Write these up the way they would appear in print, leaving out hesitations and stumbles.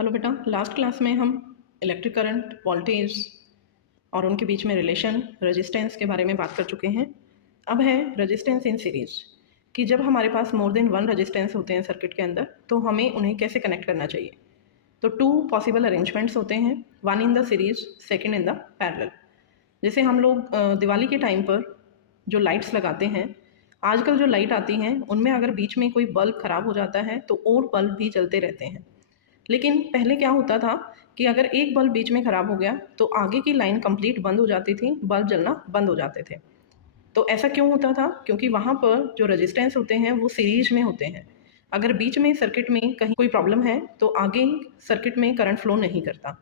Hello बेटा, last class में हम इलेक्ट्रिक करंट, वोल्टेज और उनके बीच में रिलेशन, रेजिस्टेंस के बारे में बात कर चुके हैं। अब है रेजिस्टेंस इन सीरीज कि जब हमारे पास मोर देन वन रेजिस्टेंस होते हैं सर्किट के अंदर तो हमें उन्हें कैसे कनेक्ट करना चाहिए। तो टू पॉसिबल अरेंजमेंट्स होते हैं, one in the series, second in the parallel. जैसे हम लोग दिवाली के टाइम पर जो लाइट्स लगाते हैं, आजकल जो लाइट आती हैं उनमें अगर बीच में कोई बल्ब ख़राब हो जाता है तो और बल्ब भी जलते रहते हैं। लेकिन पहले क्या होता था कि अगर एक बल्ब बीच में ख़राब हो गया तो आगे की लाइन कंप्लीट बंद हो जाती थी, बल्ब जलना बंद हो जाते थे। तो ऐसा क्यों होता था? क्योंकि वहाँ पर जो रेजिस्टेंस होते हैं वो सीरीज में होते हैं। अगर बीच में सर्किट में कहीं कोई प्रॉब्लम है तो आगे सर्किट में करंट फ्लो नहीं करता।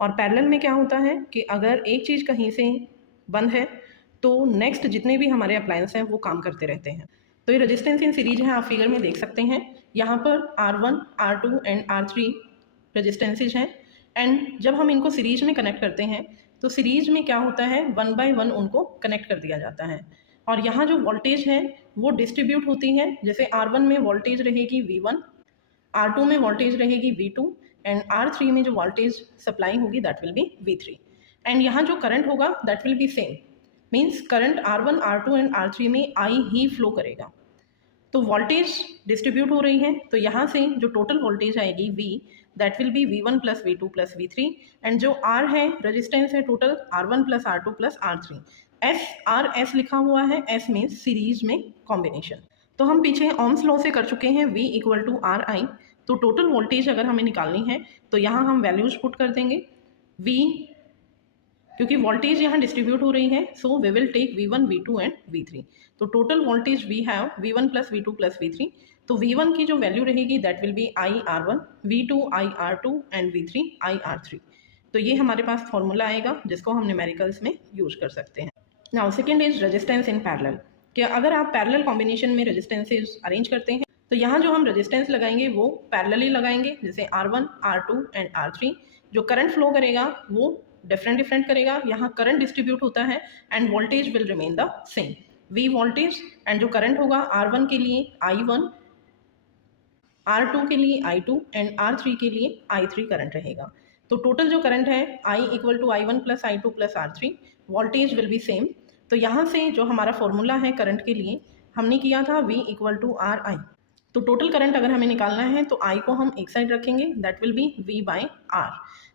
और पैरेलल में क्या होता है कि अगर एक चीज़ कहीं से बंद है तो नेक्स्ट जितने भी हमारे अप्लायंस हैं वो काम करते रहते हैं। तो ये रेजिस्टेंस इन सीरीज है, आप फिगर में देख सकते हैं। यहाँ पर R1, R2 and R3 resistances हैं। एंड जब हम इनको सीरीज में कनेक्ट करते हैं तो सीरीज में क्या होता है, वन बाय वन उनको कनेक्ट कर दिया जाता है। और यहाँ जो वोल्टेज है वो डिस्ट्रीब्यूट होती है। जैसे R1 में वोल्टेज रहेगी V1, R2 में वोल्टेज रहेगी V2 एंड R3 में जो वोल्टेज सप्लाई होगी that will B V3। And यहाँ जो करंट होगा that will be same, means current R1, R2 and R3 में I ही फ्लो करेगा। तो वोल्टेज डिस्ट्रीब्यूट हो रही है, तो यहाँ से जो टोटल वोल्टेज आएगी V, that will B V1 plus V2 plus V3। And जो R है, रेजिस्टेंस है total R1 plus R2 plus R3। S लिखा हुआ है, S मीन्स सीरीज में कॉम्बिनेशन। तो हम पीछे ओम्स लॉ से कर चुके हैं V इक्वल टू RI। तो टोटल वोल्टेज अगर हमें निकालनी है तो यहाँ हम वैल्यूज पुट कर देंगे। V, क्योंकि वोल्टेज यहाँ डिस्ट्रीब्यूट हो रही है, so we will take V1, V2 and V3। तो total voltage we have V1 plus V2 plus V3। तो V1 की जो वैल्यू रहेगी that will B IR1, V2 IR2 and V3 IR3। तो ये हमारे पास फॉर्मूला आएगा जिसको हम न्यूमेरिकल्स में यूज कर सकते हैं। Now second is resistance in parallel. कि अगर आप पैरेलल कॉम्बिनेशन में रेजिस्टेंसेज अरेंज करते हैं तो यहाँ जो हम रेजिस्टेंस लगाएंगे वो पैरेलली लगाएंगे। जैसे R1, R2 एंड R3। जो करंट फ्लो करेगा वो डिफरेंट करेगा। यहाँ करंट डिस्ट्रीब्यूट होता है end voltage will remain the same, V voltage. And जो करंट होगा R1 के लिए I1, R2 के लिए I2 एंड R3 के लिए I3 करंट रहेगा। तो टोटल जो करंट है I equal to I1 plus I2 plus R3, voltage will be same. तो यहाँ से जो हमारा फॉर्मूला है करंट के लिए, हमने किया था V इक्वल टू RI। तो टोटल करंट अगर हमें निकालना है तो I को हम एक साइड रखेंगे, that will be V by R।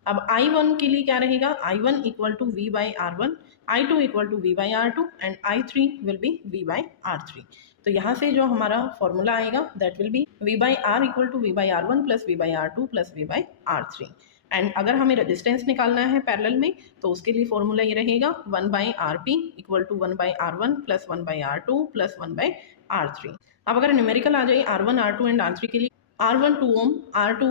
अब I1 के लिए क्या रहेगा, I1 equal to V by R1, I2 equal to V by R2 and I3 will be V by R3। तो यहाँ से जो हमारा फॉर्मूला आएगा that will be V by R equal to V by R1 plus V by R2 plus V by R3। And अगर हमें resistance निकालना है पैरेलल में तो उसके लिए फॉर्मूला ये रहेगा 1 by RP equal to 1 by R1 plus 1 by R2 plus 1 by R3। अब अगर न्यूमेरिकल आ जाए R1, R2 एंड R3 के लिए, R1 2 Om, R2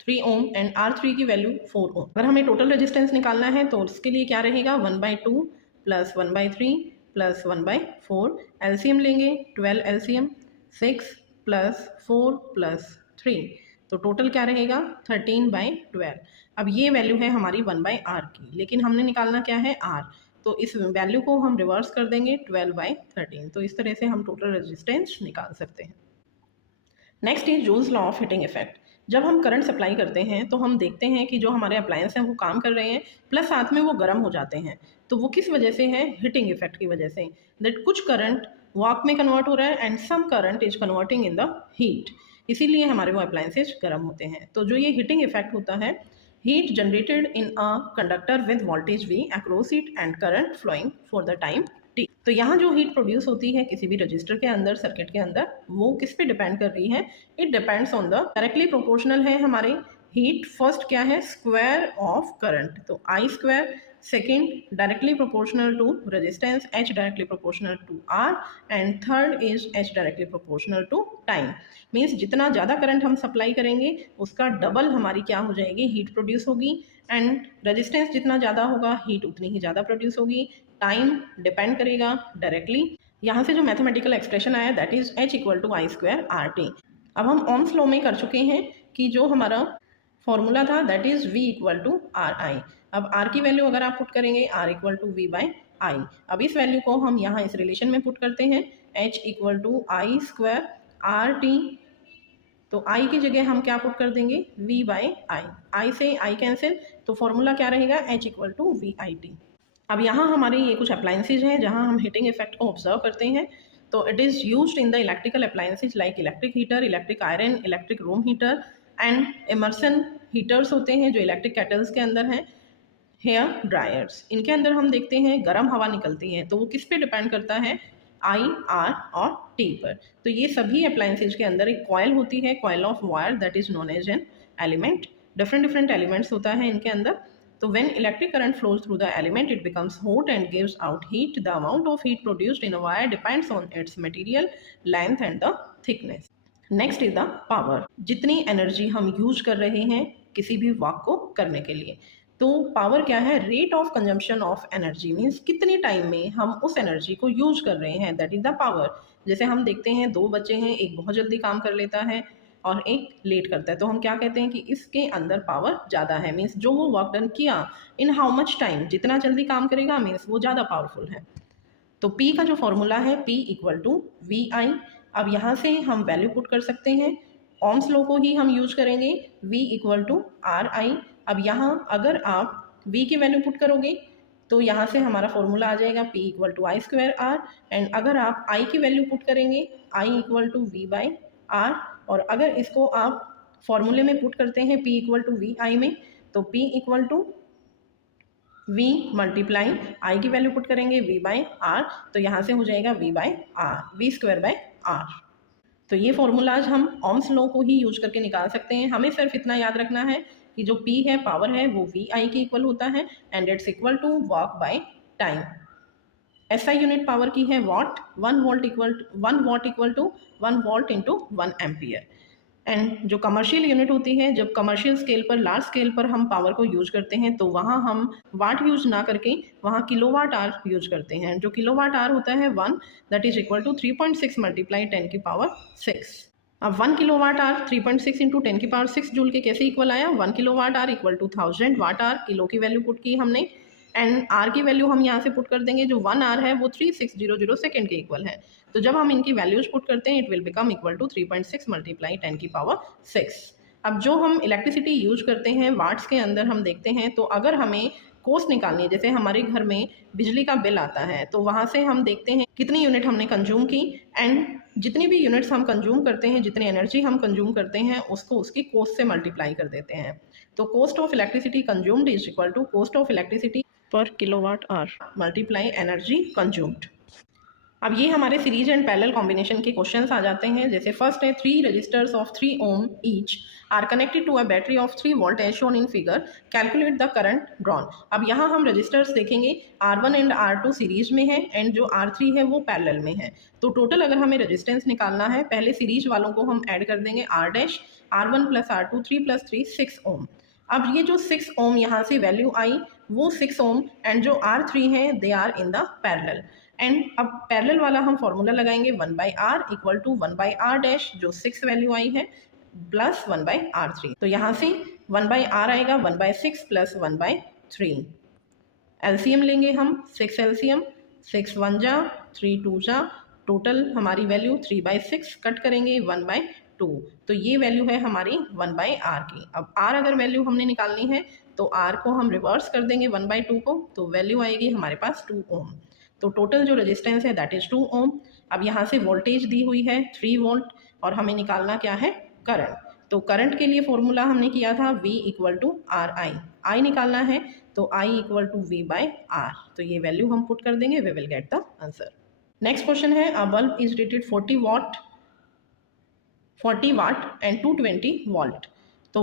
3 ohm and R3 की वैल्यू 4 ओम। अगर हमें टोटल रेजिस्टेंस निकालना है तो उसके लिए क्या रहेगा, 1 by 2 plus 1 by 3 plus 1 by 4। LCM लेंगे, 12 एलसीएम, 6 प्लस 4 प्लस 3। तो टोटल क्या रहेगा, 13 बाई 12। अब ये वैल्यू है हमारी 1 बाई R की, लेकिन हमने निकालना क्या है, R। तो इस वैल्यू को हम रिवर्स कर देंगे 12 बाई 13। तो इस तरह से हम टोटल रेजिस्टेंस निकाल सकते हैं। Next is joules law of heating effect. जब हम करंट सप्लाई करते हैं तो हम देखते हैं कि जो हमारे अप्लायंस हैं वो काम कर रहे हैं, प्लस साथ में वो गर्म हो जाते हैं। तो वो किस वजह से है, हीटिंग इफेक्ट की वजह से। दैट कुछ करंट वार्म में कन्वर्ट हो रहा है and some current is converting in the heat, इसीलिए हमारे वो अप्लायंसेज गर्म होते हैं। तो जो ये हीटिंग इफेक्ट होता है, heat generated in a conductor with voltage V across it and current flowing for the time t। तो यहाँ जो हीट प्रोड्यूस होती है किसी भी रजिस्टर के अंदर, सर्किट के अंदर, वो किस पे डिपेंड कर रही है, it depends on the directly proportional है हमारे हीट। फर्स्ट क्या है, स्क्वायर ऑफ करंट, तो I square. Second directly proportional to resistance, H directly proportional to R। And third is H directly proportional to time. Means जितना ज़्यादा current हम supply करेंगे उसका डबल हमारी क्या हो जाएगी, हीट प्रोड्यूस होगी। एंड रेजिस्टेंस जितना ज़्यादा होगा हीट उतनी ही ज़्यादा प्रोड्यूस होगी। टाइम डिपेंड करेगा डायरेक्टली। यहाँ से जो मैथमेटिकल एक्सप्रेशन आया that is H equal to I square RT। अब हम ओम्स लॉ में कर चुके हैं कि जो हमारा फॉर्मूला था that is V equal to RI। अब R की वैल्यू अगर आप पुट करेंगे, R equal to V by I। अब इस वैल्यू को हम यहाँ इस रिलेशन में पुट करते हैं, H equal to I square RT तो आई की जगह हम क्या पुट कर देंगे, V बाई आई, आई से आई कैंसिल, तो फॉर्मूला क्या रहेगा, H इक्वल टू VIT। अब यहाँ हमारे ये कुछ अप्लायंसेज हैं जहाँ हम हीटिंग इफेक्ट को ऑब्जर्व करते हैं। तो it is used in the electrical appliances like electric heater, electric iron, electric room heater and immersion heaters होते हैं जो इलेक्ट्रिक केटल्स के अंदर हैं। हेयर ड्रायर्स, इनके अंदर हम देखते हैं गर्म हवा निकलती है, तो वो किस पे डिपेंड करता है, आई, आर और टी पर। तो ये सभी अप्लायंसेज के अंदर एक कॉयल होती है, coil of wire, that is known as an element. Different different elements होता है इनके अंदर। तो when electric current flows through the element it becomes hot and gives out heat. The amount of heat produced in a wire depends on its material, length and the thickness. Next is the power, जितनी energy हम use कर रहे हैं किसी भी work को करने के लिए। तो पावर क्या है, rate of consumption of energy, means कितने टाइम में हम उस एनर्जी को यूज कर रहे हैं, दैट इज द पावर। जैसे हम देखते हैं दो बच्चे हैं, एक बहुत जल्दी काम कर लेता है और एक लेट करता है, तो हम क्या कहते हैं कि इसके अंदर पावर ज़्यादा है, मीन्स जो वो वर्क डन किया इन हाउ मच टाइम, जितना जल्दी काम करेगा मीन्स वो ज़्यादा पावरफुल है। तो P का जो फॉर्मूला है P इक्वल टू VI। अब यहाँ से हम वैल्यू पुट कर सकते हैं, ओम्स लॉ को ही हम यूज करेंगे, V इक्वल टू RI। अब यहाँ अगर आप V की वैल्यू पुट करोगे तो यहाँ से हमारा फॉर्मूला आ जाएगा P equal to I square R। And अगर आप I की वैल्यू पुट करेंगे I equal to V by R। और अगर इसको आप फॉर्मूले में पुट करते हैं P इक्वल टू VI में, तो P equal to V multiply I की वैल्यू पुट करेंगे V बाई आर, तो यहाँ से हो जाएगा V by R, V square by R. तो ये फॉर्मूलाज हम ओम्स लॉ को ही यूज करके निकाल सकते हैं। हमें सिर्फ इतना याद रखना है कि जो P है, पावर है, वो VI के इक्वल होता है and it's equal to work by time. SI unit power की है watt, 1 volt equal to 1 volt into 1 ampere. And जो कमर्शियल यूनिट होती है, जब कमर्शियल स्केल पर, लार्ज स्केल पर हम पावर को यूज करते हैं तो वहाँ हम वाट यूज ना करके वहाँ किलोवाट आर यूज करते हैं। जो किलोवाट आर होता है 1, that is equal to 3.6 multiply 10 की पावर 6। अब 1 किलोवाट आर 3.6 इंटू 10 की पावर 6 जूल के कैसे इक्वल आया, 1 kilowatt hour equal to 1000 watt hour. Kilo की वैल्यू पुट की हमने एंड आर की वैल्यू हम यहाँ से पुट कर देंगे, जो 1 आर है वो 3600 सेकेंड के इक्वल है। तो जब हम इनकी वैल्यूज पुट करते हैं it will become equal to 3.6 multiply 10 की पावर 6। अब जो हम इलेक्ट्रिसिटी यूज करते हैं वाट्स के अंदर हम देखते हैं, तो अगर हमें कॉस्ट निकालनी है, जैसे हमारे घर में बिजली का बिल आता है तो वहाँ से हम देखते हैं कितनी यूनिट हमने कंज्यूम की एंड जितनी भी यूनिट्स हम कंज्यूम करते हैं, जितनी एनर्जी हम कंज्यूम करते हैं, उसको उसकी कॉस्ट से मल्टीप्लाई कर देते हैं। तो cost of electricity consumed is equal to cost of electricity पर kilowatt hour multiply energy consumed. अब ये हमारे सीरीज एंड पैरेलल कॉम्बिनेशन के क्वेश्चंस आ जाते हैं। जैसे फर्स्ट है 3 resistors of 3 ohm each are connected to a battery of 3 volt as shown in figure, calculate the current drawn. अब यहाँ हम रजिस्टर्स देखेंगे, R1 एंड R2 सीरीज में है एंड जो R3 है वो पैरेलल में है। तो टोटल अगर हमें रेजिस्टेंस निकालना है, पहले सीरीज वालों को हम ऐड कर देंगे, R dash R1 plus R2 3 plus 3 6 ओम। अब ये जो 6 ओम यहाँ से वैल्यू आई वो 6 ओम एंड जो R3 है they are in the parallel. And अब पैरेलल वाला हम फॉर्मूला लगाएंगे 1 by R equal to 1 by R dash, जो 6 वैल्यू आई है, प्लस 1 बाई R3। तो यहाँ से 1 बाई आर आएगा 1 बाई 6 प्लस 1 बाई 3। एलसीएम लेंगे हम, 6 एलसीएम, 6 1 जा 3 2 जा, टोटल हमारी वैल्यू 3 बाई 6, कट करेंगे 1 बाई 2। तो ये वैल्यू है हमारी 1 बाई आर की। अब आर अगर वैल्यू हमने निकालनी है तो आर को हम रिवर्स कर देंगे 1 बाई 2 को, तो वैल्यू आएगी हमारे पास 2 ओम। तो टोटल जो रेजिस्टेंस है दैट इज 2 ओम। अब यहाँ से वोल्टेज दी हुई है 3 वोल्ट और हमें निकालना क्या है, करंट। तो करंट के लिए फॉर्मूला हमने किया था V equal to R I, I निकालना है तो I equal to V by R. तो ये वैल्यू हम पुट कर देंगे, we will get the answer. Next question है, a bulb is rated 40 watt and 220 volt. तो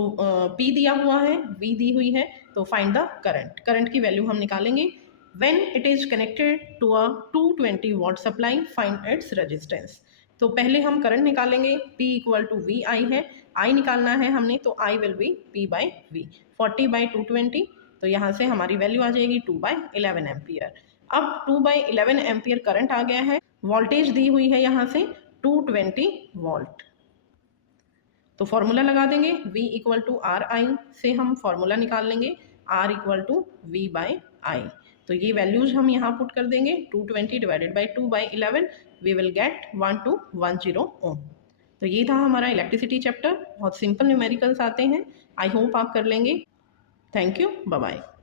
P दिया हुआ है, V दी हुई है, तो फाइंड द करंट। करंट की वैल्यू हम निकालेंगे। When it is connected to a 220 watt supply, find its resistance। तो पहले हम करंट निकालेंगे, P इक्वल टू वी आई है, I निकालना है हमने, तो I will be P by V। 40 by 220, तो यहाँ से हमारी वैल्यू आ जाएगी 2 बाई 11 एम्पियर। अब 2 बाई 11 एम्पियर करंट आ गया है, वोल्टेज दी हुई है यहाँ से 220 वोल्ट। तो फॉर्मूला लगा देंगे, V equal to R I से हम फॉर्मूला निकाल लेंगे, R equal to V by I. तो ये वैल्यूज हम यहाँ पुट कर देंगे, 220 divided by 2 by 11, we will get 1210 ohm. तो ये था हमारा इलेक्ट्रिसिटी चैप्टर। बहुत सिंपल न्यूमेरिकल्स आते हैं। आई होप आप कर लेंगे। Thank you. Bye bye.